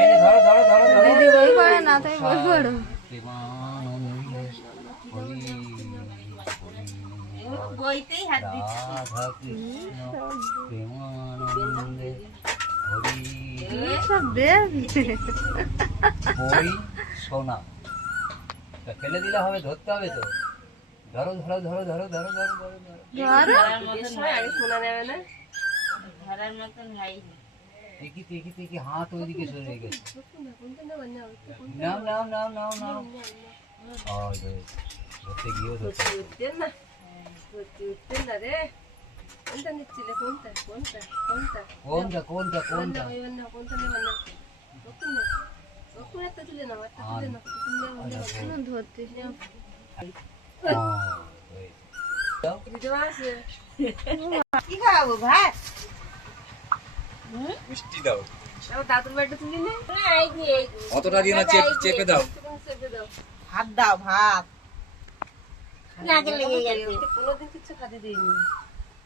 এই যে ধরো ধরো ধরো ধরো দিদি বই পড়ে না, তাই বই পড়ো। প্রেমানন্দে হরি বইতেই হাত দিচ্ছে। রাধা কৃষ্ণ প্রেমানন্দে হরি সব দেখ। বই সোনা ফেলে দিলে হবে, ধরতে হবে তো। ধরো ধরো ধরো ধরো ধরো ধরো ধরো ধরো ধরার মতন আগে শোনা নেবে না, ধরার মতন ভাই দেখি দেখি দেখি, হাত ওইদিকে সরে গেছে। নাও নাও নাও নাও নাও। ধরতে গিয়েও ধরতে হবে। উঠতেন না, উঠতেন না রে। কোনটা নিচ্ছিলে? কোনটা কোনটা কোনটা কোনটা কোনটা কোনটা? কোনটা নেবেন না? তখন না, তখন একটা তুলে নাও, একটা তুলে নাও, ধরতে কি খাওয়াবো? ভাত? মিষ্টি দাও, দাদুর বাড়িটা তুলে নে। অতটা দিয়ে না, চেপে দাও। ভাত দাও, ভাত। নাকে লেগে গেছে। কোনোদিন কিছু খাতে দিইনি।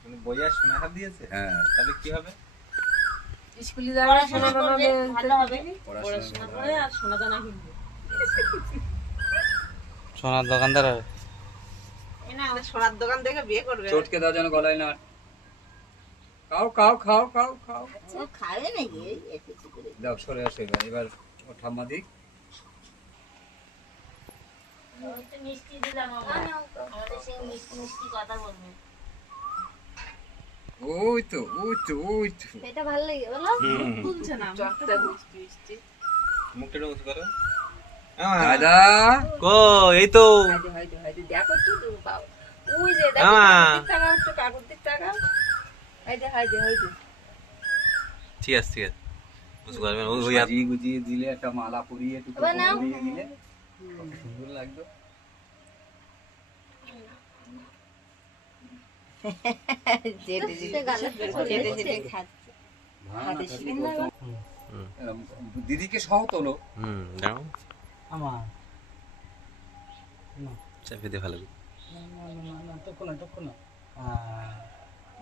তুমি বইয়া সোনা হাত দিয়েছে, হ্যাঁ, তাহলে কি হবে? স্কুলে যাওয়ার পড়াশোনা করবে, ভালো হবে। পড়াশোনা করে আর সোনা দানা কিনবে। সোনার দোকানদার হবে। সোনার দোকান দেখে বিয়ে করবে। চটকে দাও যেন গলায় না। খাও খাও খাও খাও খাও। ও খাবে নাকি? দাও, সরে আসো এবার। এবার ও ঠাম্মা দিক। মিষ্টি দিলাম আমাদের সেই মিষ্টি মিষ্টি কথা বলবো। ওই তো ওই তো ওই তো। এটা ভালো লাগে বলো। খুলছে না চটটা মিষ্টি মিষ্টি। মুখটা উঁচু করো। দাদা কো এই তো হাইদে হাইদে দেখো তো বাবা। ওই যে দেখো কাকুর দিক টাকা। হাইদে হাইদে হাইদে। ঠিক আছে ঠিক আছে, বুঝতে পারবেন। ওই সাজিয়ে গুজিয়ে দিলে, একটা মালা পরিয়ে একটু পরিয়ে দিলে কত সুন্দর লাগতো। যেতে যেতে যেতে খাচ্ছে। দিদিকে সহ তোলো। দাও আমার চাপে দিয়ে ভালো। টুকু না টুকু না।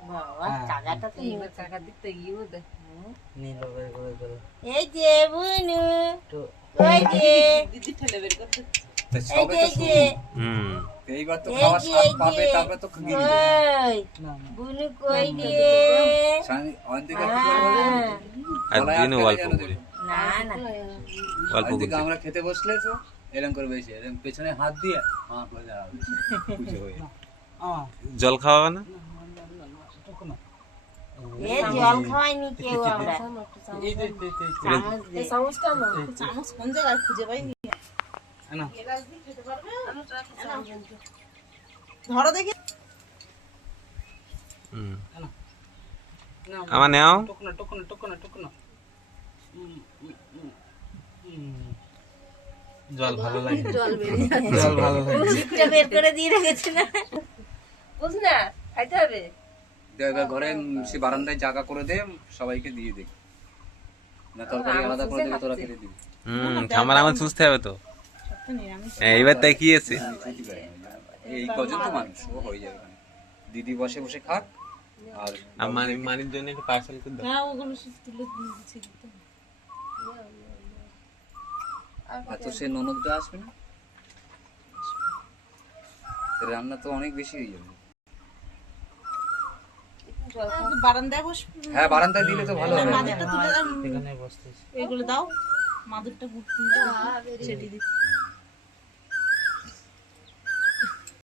বাবা টাকাটা তো এইবার টাকার দিক তো ইও দেখো। নীল করে করে করে এই যে বুনু, ওই যে দিদি ঠেলে বের করতে। সবে তো শুরু। এইবার তো খাওয়া স্বাদ পাবে, তারপরে তো গিলবে। ওই না না বুনু কই দিয়ে? অন্তিকা কি করবে? আর দিন অল্প করে, না না অল্প অন্তিকা করে। আমরা খেতে বসলে তো এরকম করে বেশি, এরকম পেছনে হাত দিয়ে করে দাঁড়াবে খুশি হয়ে। আমার জল খাওয়াবে না? টুকু না। এ জল খাওয়াইনি কেউ আমরা। এই যে চামচ দে। চামচটা না, চামচ কোন জায়গায় খুঁজে পাইনি। না ধরো দেখি। আমার নেও। টুকু না টুকু না টুকু না টুকু না। জল ভালো লাগে, জল বেরিয়ে যাচ্ছে। জল ভালো লাগে। জিভটা বের করে দিয়ে রেখেছে না। বুঝ না, খাইতে হবে। এবার ঘরে সে বারান্দায় জায়গা করে দে, সবাইকে দিয়ে দে। না তরকারি আলাদা করে দেবে, তোরা খেতে দিবি। আমার আমার চুষতে হবে তো। এইবার তাই কি আছে? এই কজন তো মানুষ, ও হয়ে যাবে। দিদি বসে বসে খাক। আর মানির জন্য একটু পার্সেল করে দাও। হ্যাঁ ওগুলো সব তুলে দিয়েছি। এত সে ননদটা আসবে না, রান্না তো অনেক বেশি হয়ে যাবে। বারান্দায় বস। হ্যাঁ, বারান্দায় দিলে তো ভালো হবে। মাদুরটা তুলে এখানে বসতেছি। এগুলো দাও, মাদুরটা ছেড়ে দিই।